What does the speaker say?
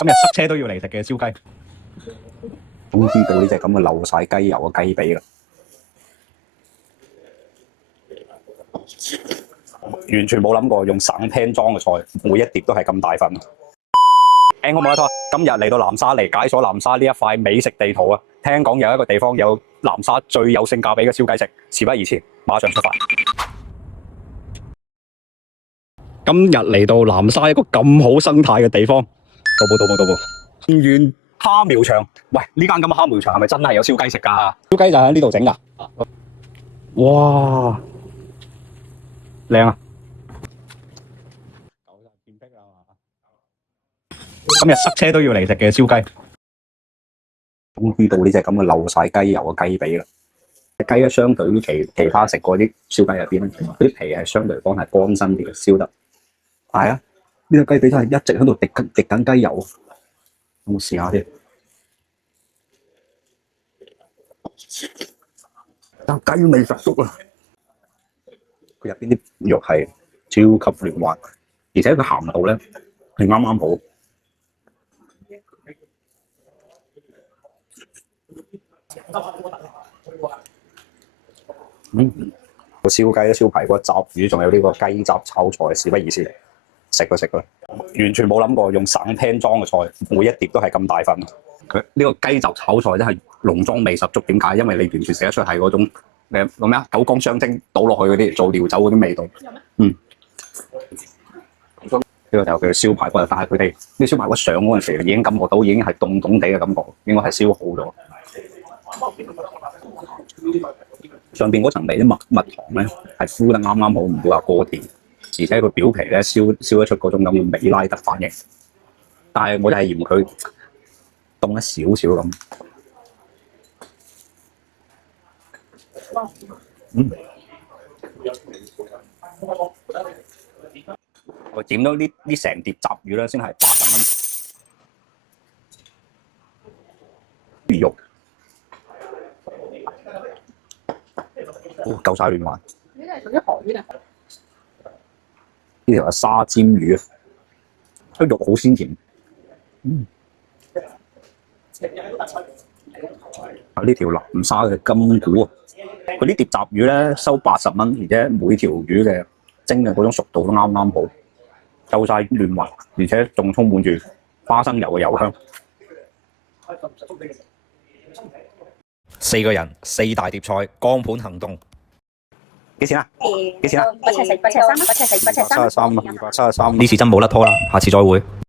今日塞車都要嚟食嘅燒雞，終於到呢隻咁嘅漏晒雞油嘅雞髀啦！完全冇諗過用省 pan 裝嘅菜，每一碟都係咁大份。我冇得錯，今日嚟到南沙嚟解鎖南沙呢一塊美食地圖啊！聽講有一個地方有南沙最有性價比嘅燒雞食，事不宜遲，馬上出發。今日嚟到南沙一個咁好生態嘅地方，到步。偏遠蝦苗場，喂，呢間咁嘅蝦苗場係咪真係有燒雞食㗎？燒雞就喺呢度整㗎。哇，靚啊！今日塞車都要嚟食嘅燒雞，終於到呢隻咁嘅漏晒雞油嘅雞髀啦！雞咧相對於其他食過啲燒雞入邊咧，佢啲皮係相對嚟講係乾身啲嘅，燒得係啊！呢個雞髀真係一直喺度滴緊雞油，我試下先。但雞味十足啊！佢入邊啲肉係超級嫩滑，而且佢鹹度咧係啱啱好。個燒雞、燒排骨、雜魚，仲有呢個雞雜炒菜，事不宜遲，食就食啦！完全冇諗過用省 pan 裝嘅菜，每一碟都係咁大份。佢呢個雞雜炒菜真係濃妝味十足。點解？因為你完全食得出係嗰種個咩啊，九江雙蒸倒落去嗰啲做料酒嗰啲味道。呢個就叫燒排骨，但係佢哋呢燒排骨上嗰陣時，已經感覺到已經係凍凍地嘅感覺，應該係燒好咗。上邊嗰層味啲蜜糖咧係敷得啱啱好，唔會話過甜，而且佢表皮咧燒得出嗰種咁嘅美拉德反應。但係我就係嫌佢凍一少少咁。我點到呢成碟雜魚咧，先係80蚊。魚肉。夠晒亂玩。呢啲係屬於河魚啊！呢條係沙尖魚，啲肉好鮮甜。呢條南沙嘅金股啊，佢呢碟雜魚咧收80蚊，而且每條魚嘅蒸嘅嗰種熟度都啱啱好，夠晒嫩滑，而且仲充滿住花生油嘅油香。4個人4大碟菜，光盤行動。幾錢啊？幾錢啊？874，873，873， 273啊，273。呢次真冇甩拖啦，下次再會。